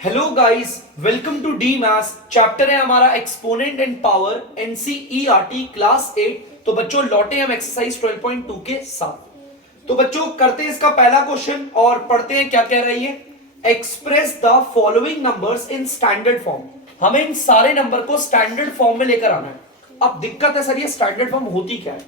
Hello guys, welcome to D maths. Chapter है हमारा exponent and power, NCERT class 8। तो बच्चों लौटे हम एक्सरसाइज 12.2 के साथ। तो बच्चों करते हैं इसका पहला क्वेश्चन और पढ़ते हैं क्या कह रही है। Express the following numbers in standard form. हमें इन सारे नंबर को स्टैंडर्ड फॉर्म में लेकर आना है। अब दिक्कत है सर, ये स्टैंडर्ड फॉर्म होती क्या है।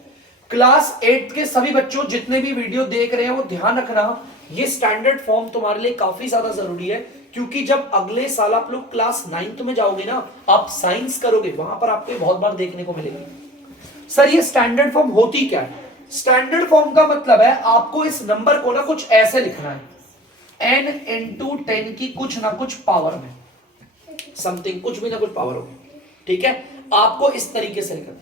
क्लास 8 के सभी बच्चों जितने भी वीडियो देख रहे हैं वो ध्यान रखना, ये स्टैंडर्ड फॉर्म तुम्हारे लिए काफी ज्यादा जरूरी है, क्योंकि जब अगले साल आप लोग क्लास 9th में जाओगे ना, आप साइंस करोगे, वहां पर आपको बहुत बार देखने को मिलेगी। सर ये स्टैंडर्ड फॉर्म होती क्या है। स्टैंडर्ड फॉर्म का मतलब है आपको इस नंबर को ना कुछ ऐसे लिखना है, n इंटू 10 की कुछ ना कुछ पावर में, समथिंग कुछ भी ना कुछ पावर होगी, ठीक है। आपको इस तरीके से लिखना है।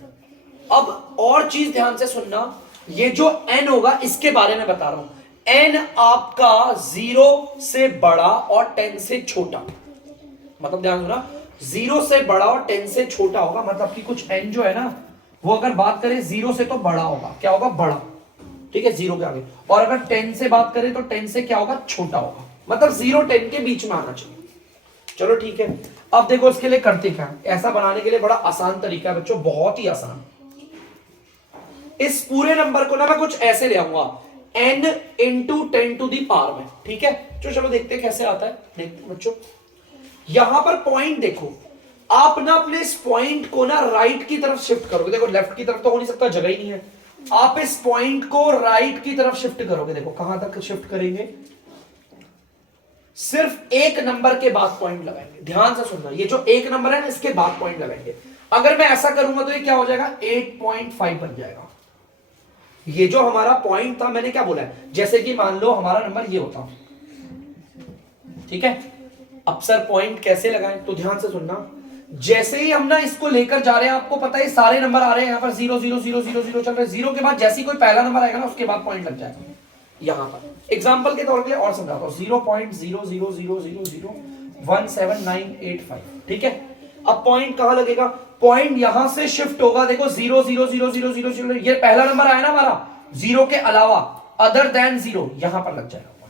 अब और चीज ध्यान से सुनना, ये जो n होगा इसके बारे में बता रहा हूं। n आपका 0 से बड़ा और 10 से छोटा, मतलब ध्यान सुना, 0 से बड़ा और 10 से छोटा होगा, मतलब कि कुछ n जो है ना वो अगर बात करें 0 से तो बड़ा होगा, क्या होगा, बड़ा, ठीक है, 0 के आगे। और अगर 10 से बात करें तो 10 से क्या होगा, छोटा होगा, मतलब 0 10 के बीच में आना चाहिए। चलो ठीक है। अब देखो इसके लिए करते क्या, ऐसा बनाने के लिए बड़ा आसान तरीका है बच्चों, बहुत ही आसान। इस पूरे नंबर को ना मैं कुछ ऐसे ले आऊंगा, n into 10 to the power में, ठीक है। तो चलो देखते हैं कैसे आता है। देखते हैं बच्चों, यहां पर पॉइंट देखो, आप ना अपने इस पॉइंट को ना राइट की तरफ शिफ्ट करोगे। देखो लेफ्ट की तरफ तो हो नहीं सकता, जगह ही नहीं है। आप इस पॉइंट को राइट की तरफ शिफ्ट करोगे। देखो कहां तक शिफ्ट करेंगे, सिर्फ एक नंबर के बाद पॉइंट लगाएंगे। ध्यान से सुनना, ये जो एक नंबर है ना इसके बाद पॉइंट लगाएंगे। अगर मैं ऐसा करूंगा तो ये क्या हो जाएगा, 8.5 बन जाएगा। ये जो हमारा पॉइंट था, मैंने क्या बोला है, जैसे कि मान लो हमारा नंबर ये होता, ठीक है। अब सर पॉइंट कैसे लगाएं, तो ध्यान से सुनना, जैसे ही हम ना इसको लेकर जा रहे हैं, आपको पता है सारे नंबर आ रहे हैं यहाँ पर 0 0 0 0 0 चल रहे हैं। 0 के बाद जैसे ही कोई पहला नंबर आएगा ना उसके बाद पॉइंट लग जाएगा। यहां पर एग्जांपल के तौर पे और समझाता हूं, 0.000017985, ठीक है। अब पॉइंट कहां लगेगा, पॉइंट यहां से शिफ्ट होगा। देखो 0 0 0 0 0 0, ये पहला नंबर आया ना हमारा, 0 के अलावा अदर देन 0, यहां पर लग जाएगा।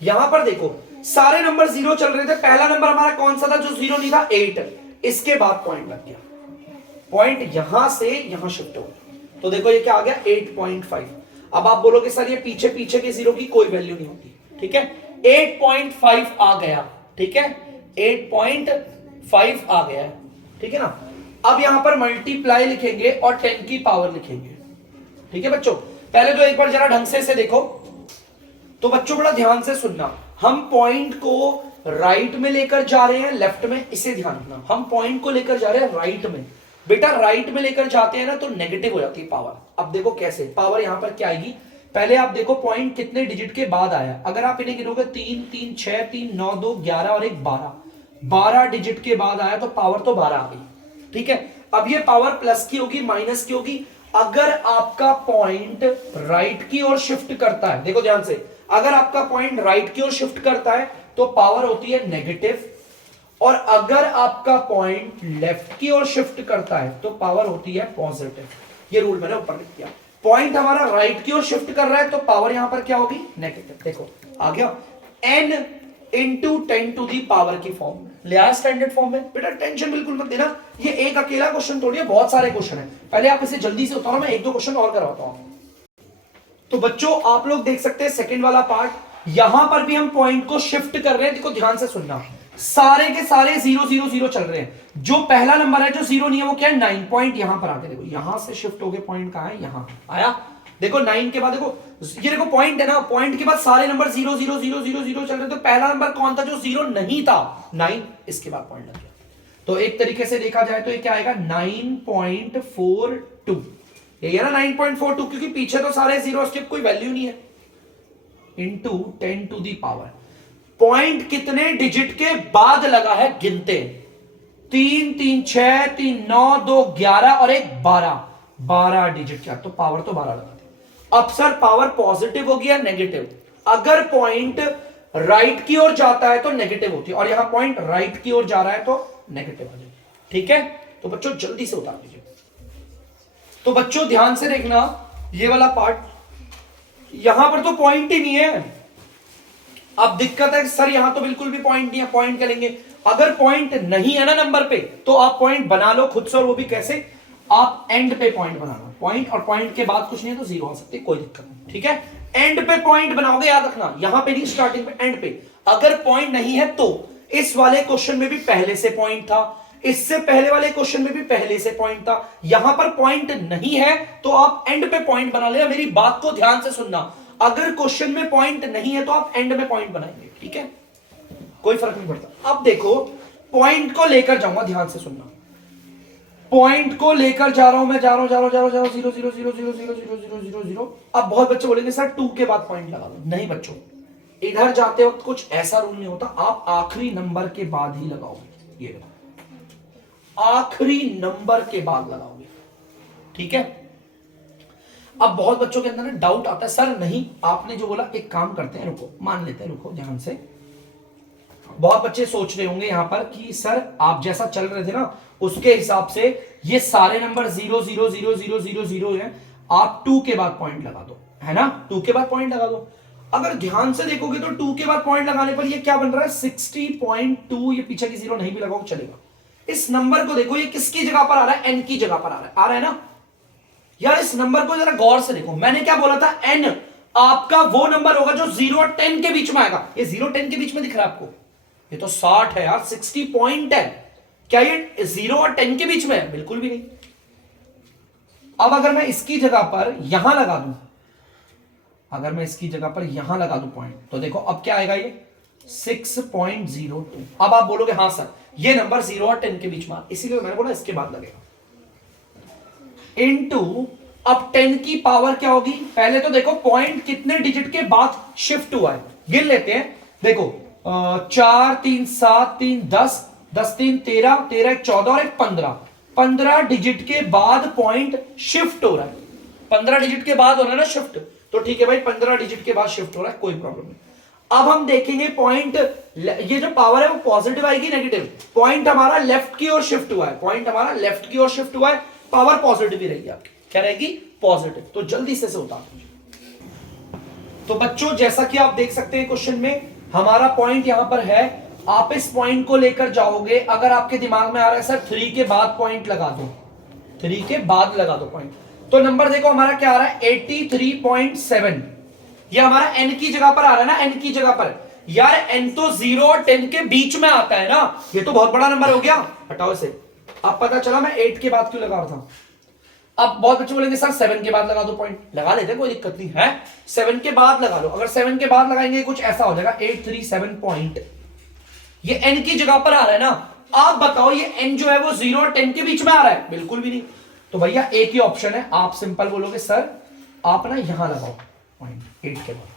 यहां पर देखो सारे नंबर 0 चल रहे थे, पहला नंबर हमारा कौन सा था जो 0 नहीं था, 8, इसके बाद पॉइंट लग गया। पॉइंट यहां से यहां शिफ्ट हो गया, तो देखो ये क्या आ गया, 8.5। अब आप बोलोगे सर ये पीछे पीछे के 0 की कोई वैल्यू नहीं होती, ठीक है। 8.5 आ गया, ठीक है, 8.5 आ गया है, ठीक है ना। अब यहां पर मल्टीप्लाई लिखेंगे और 10 की पावर लिखेंगे, ठीक है बच्चों। पहले तो एक बार जरा ढंग से देखो। तो बच्चों बड़ा ध्यान से सुनना, हम पॉइंट को राइट में लेकर जा रहे हैं, लेफ्ट में, इसे ध्यान रखना। हम पॉइंट को लेकर जा रहे हैं राइट में, बेटा राइट में लेकर जाते हैं ना तो नेगेटिव हो जाती है पावर। अब देखो कैसे, पावर यहां पर क्या आएगी, पहले आप देखो पॉइंट कितने डिजिट के बाद आया। अगर आप इन्हें गिनोगे 3 3 6 3 9 2 11 और 1 12, 12 डिजिट के बाद आया तो पावर तो 12 आ गई, ठीक है। अब ये पावर प्लस की होगी माइनस की होगी। अगर आपका पॉइंट राइट की ओर शिफ्ट करता है, देखो ध्यान से, अगर आपका पॉइंट राइट की ओर शिफ्ट करता है तो पावर होती है नेगेटिव, और अगर आपका पॉइंट लेफ्ट की ओर शिफ्ट करता है तो पावर होती है पॉजिटिव। ये रूल मैंने ऊपर लिख दिया। पॉइंट हमारा राइट की ओर शिफ्ट कर रहा है तो पावर यहां पर क्या होगी, नेगेटिव। देखो आ गया, n into 10 to the power की फॉर्म ले आया स्टैंडर्ड फॉर्म में। बेटा टेंशन बिल्कुल मत लेना, ये एक अकेला क्वेश्चन थोड़ी है, बहुत सारे क्वेश्चन है। पहले आप इसे जल्दी से उतारो, मैं एक दो क्वेश्चन और करवाता हूं। तो बच्चों आप लोग देख सकते हैं सेकंड वाला पार्ट, यहां पर भी हम पॉइंट को शिफ्ट कर रहे हैं। देखो ध्यान से सुनना, सारे के सारे 0 0 0 चल रहे हैं। जो पहला नंबर है जो 0 नहीं है वो क्या है, 9 पॉइंट यहां पर आके देखो, यहां से शिफ्ट हो गए, पॉइंट कहां है, यहां आया। देखो 9 के बाद देखो, ये देखो पॉइंट है ना, पॉइंट के बाद सारे नंबर 0 0 0 0 0 चल रहे, तो पहला नंबर कौन था जो 0 नहीं था, 9, इसके बाद पॉइंट लग गया। तो एक तरीके से देखा जाए तो ये क्या आएगा, 9.42, ये है ना 9.42, क्योंकि पीछे तो सारे 0, उसकी कोई वैल्यू नहीं है, into 10 to the power. Point कितने डिजिट के बाद लगा है, गिनते, 3 3 6 3 9 2 11 और 1 12, 12 डिजिट क्या, तो पावर तो 12 लगा दी। अब सर पावर पॉजिटिव होगी या नेगेटिव, अगर पॉइंट राइट की ओर जाता है तो नेगेटिव होती है, और यहां पॉइंट राइट की ओर जा रहा है तो नेगेटिव आ जाएगी, ठीक है। तो बच्चों जल्दी से उतार दीजिए। तो बच्चों ध्यान से देखना, ये वाला पार्ट, यहां पर तो पॉइंट ही नहीं है, अब दिक्कत है सर यहां तो बिल्कुल भी पॉइंट नहीं है, पॉइंट क्या लेंगे? अगर पॉइंट नहीं है ना नंबर पे तो आप पॉइंट बना लो खुद से, और वो भी कैसे? आप एंड पे पॉइंट बनाना, पॉइंट और पॉइंट के बाद कुछ नहीं है तो जीरो आ सकते, कोई दिक्कत नहीं, ठीक है? एंड पे पॉइंट बनाओगे, याद रखना, यहां पे नहीं स्टार्टिंग पे, एंड पे। अगर पॉइंट नहीं है तो इस वाले क्वेश्चन में भी पहले से पॉइंट था, इससे पहले वाले क्वेश्चन में भी पहले से पॉइंट था, यहां पर पॉइंट नहीं है तो आप एंड पे पॉइंट बना लेना। मेरी बात को ध्यान से सुनना, अगर क्वेश्चन में पॉइंट नहीं है तो आप एंड में पॉइंट बनाएंगे, ठीक है? कोई फर्क नहीं पड़ता। अब देखो पॉइंट को लेकर जाऊंगा, ध्यान से सुनना, पॉइंट को लेकर जा रहा हूं मैं, जा रहा हूं 0 0 0 0 0 0 0 0 0 0 0। अब बहुत बच्चे बोलेंगे सर 2 के बाद पॉइंट लगा दो। नहीं बच्चों, इधर जाते वक्त कुछ ऐसा रूल नहीं होता, आप आखिरी नंबर के बाद ही लगाओगे, ये आखिरी नंबर के बाद लगाओगे, ठीक है? अब बहुत बच्चों के अंदर ना डाउट आता है, सर नहीं आपने जो बोला, एक काम करते हैं, रुको मान लेते हैं, रुको ध्यान से। बहुत बच्चे सोच रहे होंगे यहां पर कि सर आप जैसा चल रहे थे ना उसके हिसाब से ये सारे नंबर 0 0 0 0 0 0 है, आप 2 के बाद पॉइंट लगा दो, है ना? 2 के बाद पॉइंट लगा दो। अगर ध्यान से देखोगे तो 2 के बाद पॉइंट लगाने पर ये क्या बन रहा है? 60.2। ये पीछे की जीरो नहीं भी लगाओ चलेगा। इस नंबर को देखो, ये किसकी जगह पर आ रहा है? एन की जगह पर आ रहा है ना यार? इस नंबर को जरा गौर से देखो, मैंने क्या बोला था? एन आपका वो नंबर होगा जो 0 और 10 के बीच में आएगा। ये 0 10 के बीच में दिख रहा है आपको? ये तो 60 है यार, 60 पॉइंट है। क्या ये 0 और 10 के बीच में है? बिल्कुल भी नहीं। अब अगर मैं इसकी जगह पर यहां लगा दूं, अगर मैं इसकी जगह पर यहां लगा दूं पॉइंट, तो देखो अब क्या आएगा? ये 6.02। अब आप बोलोगे हाँ सर ये नंबर 0 और 10 के बीच में, इसीलिए मैंने बोला इसके बाद लगेगा। इनटू अब 10 की पावर क्या होगी? पहले तो देखो पॉइंट कितने डिजिट के बाद शिफ्ट हुआ है, गिन लेते हैं। देखो 4 3 7 3 10 10 3 13 13 14 और 1 15, 15 डिजिट के बाद पॉइंट शिफ्ट हो रहा है। 15 डिजिट के बाद हो रहा है ना शिफ्ट, तो ठीक है भाई 15 डिजिट के बाद शिफ्ट हो रहा है, कोई प्रॉब्लम नहीं। अब हम देखेंगे पॉइंट, ये जो पावर है वो पॉजिटिव आएगी नेगेटिव? पॉइंट हमारा लेफ्ट की ओर शिफ्ट हुआ है, पॉइंट हमारा लेफ्ट की ओर शिफ्ट हुआ है, पावर पॉजिटिव ही रहेगी आपकी। क्या रहेगी? पॉजिटिव। तो जल्दी से उतार दीजिए। तो बच्चों जैसा कि आप देख सकते हैं क्वेश्चन में हमारा पॉइंट यहां पर है, आप इस पॉइंट को लेकर जाओगे। अगर आपके दिमाग में आ रहा है सर 3 के बाद पॉइंट लगा दो, 3 के बाद लगा दो पॉइंट, तो नंबर देखो हमारा क्या आ रहा है? 83.7। ये हमारा एन की जगह पर आ रहा है ना, एन की जगह पर। यार एन तो 0 और 10 के बीच में आता है ना, ये तो बहुत बड़ा नंबर हो गया। हटाओ इसे। अब पता चला मैं 8 के बाद क्यों लगा रहा था। अब बहुत बच्चे बोलेंगे सर 7 के बाद लगा दो पॉइंट, लगा लेते कोई दिक्कत नहीं है, 7 के बाद लगा लो। अगर 7 के बाद लगाएंगे कुछ ऐसा हो जाएगा 837 पॉइंट। ये एन की जगह पर आ रहा है ना। आप बताओ ये एन जो है वो 0 और 10 के बीच में आ रहा है? बिल्कुल भी नहीं। तो भैया एक ही ऑप्शन है, आप सिंपल बोलोगे सर आप ना यहां लगाओ पॉइंट 8 के बाद,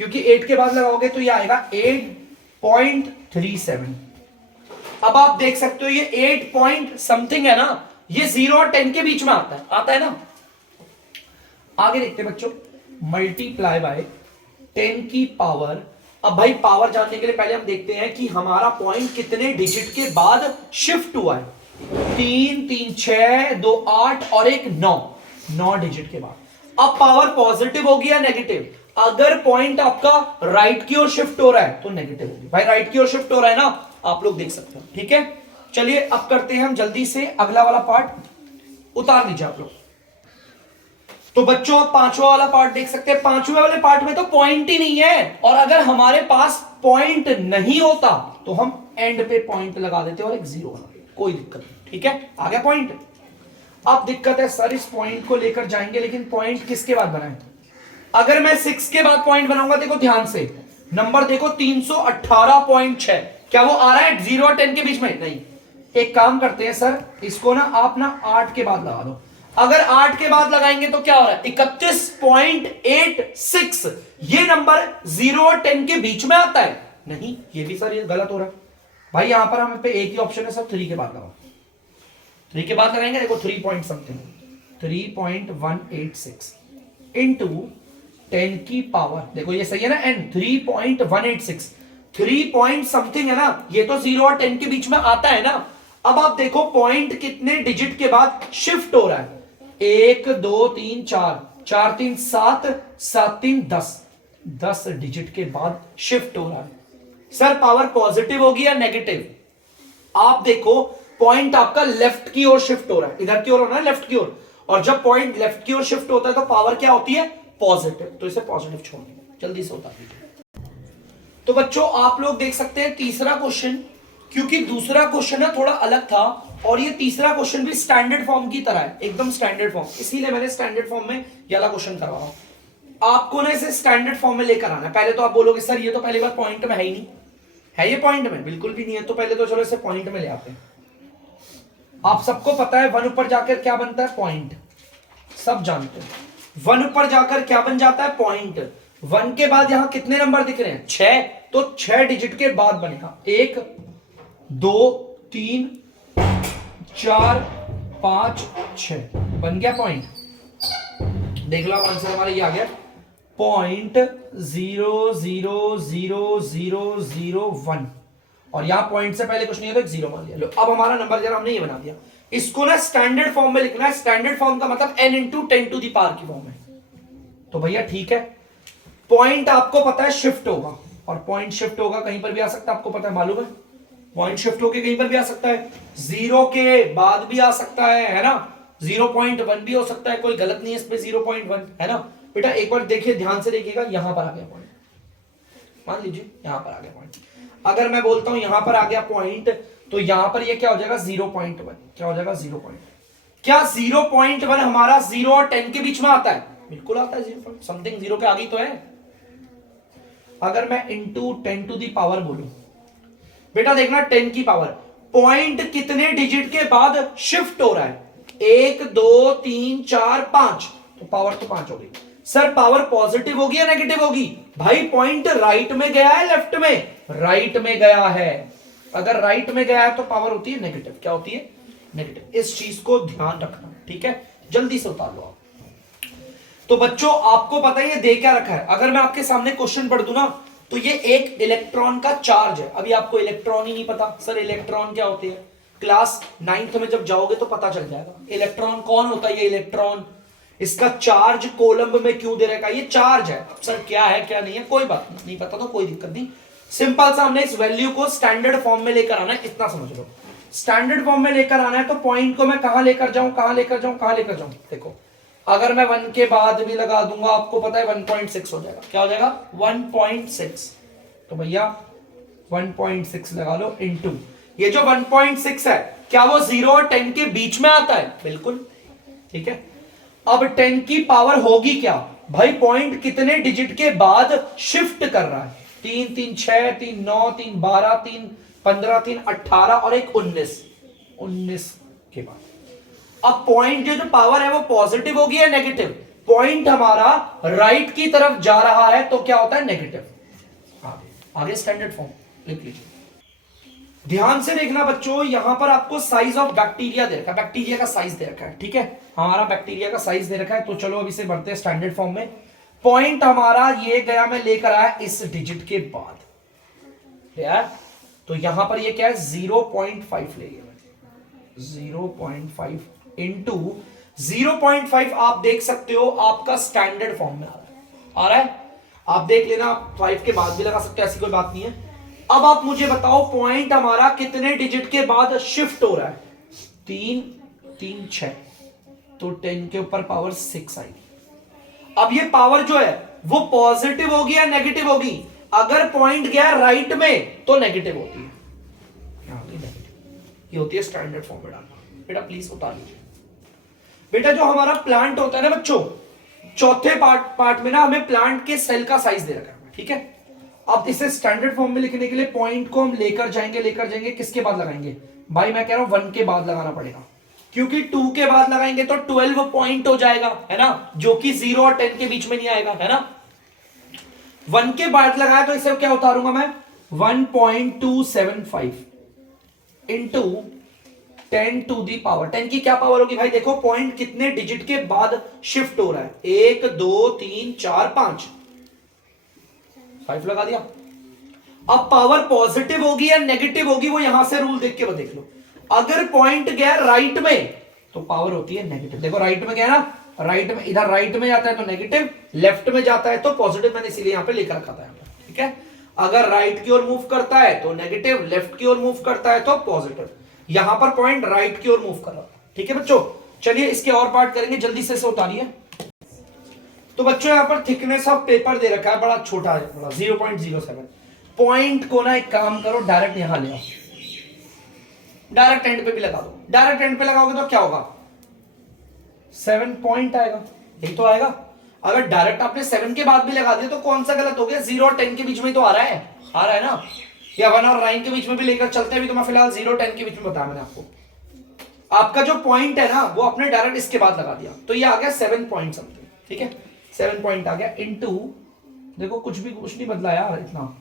क्योंकि 8 के बाद लगाओगे तो ये आएगा 8.37। अब आप देख सकते हो ये 8 पॉइंट समथिंग है ना, ये 0 और 10 के बीच में आता है ना। आगे देखते हैं बच्चों, मल्टीप्लाई बाय 10 की पावर। अब भाई पावर जानने के लिए पहले हम देखते हैं कि हमारा पॉइंट कितने डिजिट के बाद शिफ्ट हुआ है। 3 3 6 2 8 और 1 9, 9 डिजिट के बाद। अब पावर पॉजिटिव होगी या नेगेटिव? अगर पॉइंट आपका राइट की ओर शिफ्ट हो रहा है तो नेगेटिव होगी। भाई राइट की ओर शिफ्ट हो रहा है ना, आप लोग देख सकते हो, ठीक है? चलिए अब करते हैं हम जल्दी से अगला वाला पार्ट, उतार लीजिए आप लोग। तो बच्चों आप पांचवा वाला पार्ट देख सकते हैं। पांचवे वाले पार्ट में तो पॉइंट ही नहीं है, और अगर हमारे पास पॉइंट नहीं होता तो हम एंड पे पॉइंट लगा देते और एक जीरो बना देते, कोई दिक्कत नहीं, ठीक है? आ गया पॉइंट। अब दिक्कत है सर इस पॉइंट को लेकर जाएंगे, लेकिन पॉइंट किसके बाद बनाएं? अगर मैं 6 के बाद पॉइंट बनाऊंगा, देखो ध्यान से नंबर देखो 318.6, क्या वो आ रहा है 0 और 10 के बीच में? नहीं। एक काम करते हैं सर, इसको ना आप ना 8 के बाद लगा दो। अगर 8 के बाद लगाएंगे तो क्या हो रहा है? 31.86। ये नंबर 0 और 10 के बीच में आता है? नहीं, ये भी सर ये गलत हो रहा है। भाई यहां पर हमें पे एक ही ऑप्शन है सर, 3 के बाद लगाओ। 3 के बाद लगाएंगे, देखो 3 पॉइंट समथिंग, 3.186 इंटू 10 की पावर, देखो ये सही है ना, एन 3.186, 3 पॉइंट समथिंग है ना, ये तो 0 और 10 के बीच में आता है ना। अब आप देखो पॉइंट कितने डिजिट के बाद शिफ्ट हो रहा है? 1 2 3 4, 4 3 7, 7 3 10, 10 डिजिट के बाद शिफ्ट हो रहा है। सर पावर पॉजिटिव होगी या नेगेटिव? आप देखो पॉइंट आपका लेफ्ट की ओर शिफ्ट हो रहा है, इधर की ओर होना है लेफ्ट की ओर, और जब पॉइंट लेफ्ट की ओर शिफ्ट होता है तो पावर क्या होती है? पॉजिटिव। तो इसे पॉजिटिव छोड़ दीजिए, जल्दी से उतार दीजिए। तो बच्चों आप लोग देख सकते हैं तीसरा क्वेश्चन, क्योंकि दूसरा क्वेश्चन है थोड़ा अलग था और ये तीसरा क्वेश्चन भी स्टैंडर्ड फॉर्म की तरह है, एकदम स्टैंडर्ड फॉर्म, इसीलिए मैंने स्टैंडर्ड फॉर्म में ये वाला क्वेश्चन करवा रहा हूं। आपको ना इसे स्टैंडर्ड फॉर्म में लेकर आना है। पहले तो आप बोलोगे सर ये तो पहली बार पॉइंट में है ही नहीं, है ये पॉइंट में? बिल्कुल भी नहीं है। तो पहले तो चलो इसे पॉइंट में ले आते हैं। आप सबको पता है 1 ऊपर जाकर क्या बनता है? पॉइंट, सब जानते हैं 1 ऊपर जाकर क्या बन जाता है? पॉइंट। 1 के बाद यहां कितने नंबर दिख रहे हैं? 6, तो 6 डिजिट के बाद बनेगा 1 2 3 4 5 6, बन गया पॉइंट। देख लो आंसर हमारा ये आ गया, 0.0000001, और यहां पॉइंट से पहले कुछ नहीं है तो एक जीरो मान लिया। लो अब हमारा नंबर जरा हमने ये बना दिया, इसको ना स्टैंडर्ड फॉर्म में लिखना है। स्टैंडर्ड फॉर्म का मतलब n into 10 to the power की फॉर्म है। तो भैया ठीक है, पॉइंट आपको पता है शिफ्ट होगा, और पॉइंट शिफ्ट होगा कहीं पर भी आ सकता है, आपको पता है, मालूम है। पॉइंट शिफ्ट होके कहीं पर भी आ सकता है, 0 के बाद भी आ सकता है ना, 0.1 भी हो सकता है, कोई गलत नहीं है इसमें 0.1, है ना बेटा। एक बार देखिए, ध्यान से देखिएगा, यहां पर आ गया पॉइंट, मान लीजिए यहां पर आ गया पॉइंट। अगर मैं बोलता हूं यहां पर आ गया पॉइंट, तो यहां पर ये क्या हो जाएगा? 0.1। क्या हो जाएगा? 0. क्या 0.1 हमारा 0 और 10 के बीच में आता है? बिल्कुल आता है, 0 समथिंग 0 के आगे तो है। अगर मैं इंटू 10 टू दी पावर बोलूं, बेटा देखना 10 की पावर, पॉइंट कितने डिजिट के बाद शिफ्ट हो रहा है? 1 2 3 4 5, तो पावर तो 5 हो गई। सर पावर पॉजिटिव होगी या नेगेटिव होगी? भाई पॉइंट राइट में गया है लेफ्ट में? राइट में गया है। अगर राइट में गया है तो पावर होती है नेगेटिव। क्या होती है? नेगेटिव। इस चीज को ध्यान रखना, ठीक है। जल्दी से उतार लो आप। तो बच्चों आपको पता है ये दे क्या रखा है? अगर मैं आपके सामने क्वेश्चन पढ़ दूं ना, तो ये एक इलेक्ट्रॉन का चार्ज है। अभी आपको इलेक्ट्रॉन ही नहीं पता, सर इलेक्ट्रॉन क्या होते हैं? क्लास 9th में जब जाओगे तो पता चल जाएगा। इलेक्ट्रॉन कौन होता है? ये इलेक्ट्रॉन, इसका चार्ज कोलंब में क्यों दे रखा है? ये चार्ज है। सर क्या है क्या नहीं है, कोई बात नहीं पता तो कोई दिक्कत नहीं, सिंपल सा हमने इस वैल्यू को स्टैंडर्ड फॉर्म में लेकर आना है, इतना समझ लो। स्टैंडर्ड फॉर्म में लेकर आना है तो पॉइंट को मैं कहां लेकर जाऊं, कहां लेकर जाऊं, कहां लेकर जाऊं? देखो अगर मैं 1 के बाद भी लगा दूंगा, आपको पता है 1.6 हो जाएगा। क्या हो जाएगा? 1.6। तो भैया 1.6 लगा लो इनटू ये जो 1.6 है, क्या वो 0 और 10 के बीच में आता है? बिल्कुल, ठीक है। अब 10 की पावर होगी क्या? भाई पॉइंट कितने डिजिट के बाद शिफ्ट कर रहा है? 3 3 6 3 9 3 12 3 15 3 18 और एक 19 के बाद। अब पॉइंट जो पावर है वो पॉजिटिव होगी या नेगेटिव? पॉइंट हमारा राइट की तरफ जा रहा है तो क्या होता है? नेगेटिव। आगे स्टैंडर्ड फॉर्म लिख लीजिए। ध्यान से देखना बच्चों, यहां पर आपको साइज ऑफ बैक्टीरिया दे रखा है, बैक्टीरिया का साइज दे रखा है, ठीक है। हमारा बैक्टीरिया का साइज दे रखा है, तो चलो अभी से बढ़ते हैं स्टैंडर्ड फॉर्म में। पॉइंट हमारा ये गया, मैं लेकर आया इस डिजिट के बाद यार, तो यहां पर ये क्या है? 0.5 ले लिया, 0.5 इंटू 0.5। आप देख सकते हो आपका स्टैंडर्ड फॉर्म में आ रहा है। आप देख लेना, 5 के बाद भी लगा सकते हो, ऐसी कोई बात नहीं है। अब आप मुझे बताओ पॉइंट हमारा कितने डिजिट के बाद शिफ्ट हो रहा है? 3 3 6, तो 10 के ऊपर पावर 6 आएगी। अब ये पावर जो है वो पॉजिटिव होगी या नेगेटिव होगी? अगर पॉइंट गया राइट में तो नेगेटिव होती है, ये होती है स्टैंडर्ड फॉर्म में डालना। बेटा प्लीज उतार लीजिए। बेटा जो हमारा प्लांट होता है ना बच्चों, चौथे पार्ट में ना हमें प्लांट के सेल का साइज दे रखा है, ठीक है। अब इसे स्टैंडर्ड फॉर्म में लिखने के लिए पॉइंट को हम लेकर जाएंगे, किसके बाद लगाएंगे? भाई मैं कह रहा हूं 1 के बाद लगाना पड़ेगा, क्योंकि 2 के बाद लगाएंगे तो 12 पॉइंट हो जाएगा, है ना, जो कि 0 और 10 के बीच में नहीं आएगा, है ना। 1 के बाद लगाया तो इसे क्या उतारूंगा मैं? 1.275 इंटू 10 टू दी पावर। 10 की क्या पावर होगी भाई? देखो पॉइंट कितने डिजिट के बाद शिफ्ट हो रहा है? 1 2 3 4 5 लगा दिया। अब पावर पॉजिटिव होगी या नेगेटिव होगी वो यहां से रूल देख के देख लो। अगर पॉइंट गया राइट में तो पावर होती है नेगेटिव। देखो राइट में गया ना, राइट में, इधर राइट में जाता है तो नेगेटिव, लेफ्ट में जाता है तो पॉजिटिव, मैंने इसीलिए यहां पे लेकर रखा था। ठीक है, अगर राइट की ओर मूव करता है तो नेगेटिव, लेफ्ट की ओर मूव करता है तो पॉजिटिव। यहां पर पॉइंट राइट की ओर मूव कर रहा है। ठीक है बच्चों, चलिए इसके और पार्ट करेंगे, जल्दी से उतारिए। तो बच्चों यहां पर थिकनेस ऑफ पेपर दे रखा है, बड़ा छोटा है, बड़ा 0.07। पॉइंट को ना एक काम करो, डायरेक्ट यहां ले आओ, डायरेक्ट एंड पे भी लगा दो। डायरेक्ट एंड पे लगाओगे तो क्या होगा, 7 पॉइंट आएगा, यही तो आएगा। अगर डायरेक्ट आपने 7 के बाद भी लगा दिया तो कौन सा गलत हो गया, 0 और 10 के बीच में तो आ रहा है ना, या 1 और 9 के बीच में भी लेकर चलते हैं। भी तो मैं फिलहाल 0 10 के बीच में बताया मैंने आपको। आपका जो पॉइंट है ना वो आपने डायरेक्ट इसके बाद लगा दिया, तो ये आ गया 7 पॉइंट समथिंग। ठीक है, 7 पॉइंट आ गया इनटू, देखो कुछ नहीं बदला यार, इतना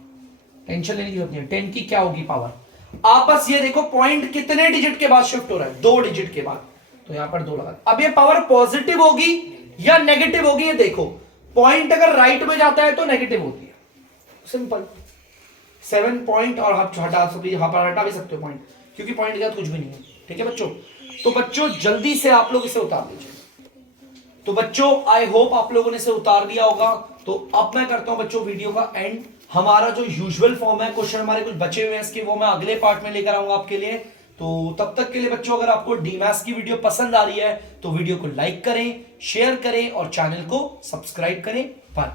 टेंशन लेने की जरूरत नहीं है। 10 की क्या होगी पावर, आप बस ये देखो पॉइंट कितने डिजिट के बाद शिफ्ट हो रहा है, 2 डिजिट के बाद, तो यहां पर 2 लगा। अब ये पावर पॉजिटिव होगी या नेगेटिव होगी, ये देखो। पॉइंट अगर राइट में जाता है तो नेगेटिव होती है, सिंपल। 7 पॉइंट, और आप हटा भी सकते हो पॉइंट, क्योंकि पॉइंट के साथ कुछ भी नहीं है। ठीक है बच्चों, तो बच्चों जल्दी से आप लोग इसे उतार दीजिए। तो बच्चों आई होप आप लोगों ने इसे उतार दिया होगा। तो अब मैं करता हूं बच्चों वीडियो का एंड। हमारा जो यूजुअल फॉर्म है, क्वेश्चन हमारे कुछ बचे हुए हैं इसके, वो मैं अगले पार्ट में लेकर आऊंगा आपके लिए। तो तब तक के लिए बच्चों, अगर आपको डीमैथ्स की वीडियो पसंद आ रही है तो वीडियो को लाइक करें, शेयर करें और चैनल को सब्सक्राइब करें। बाय।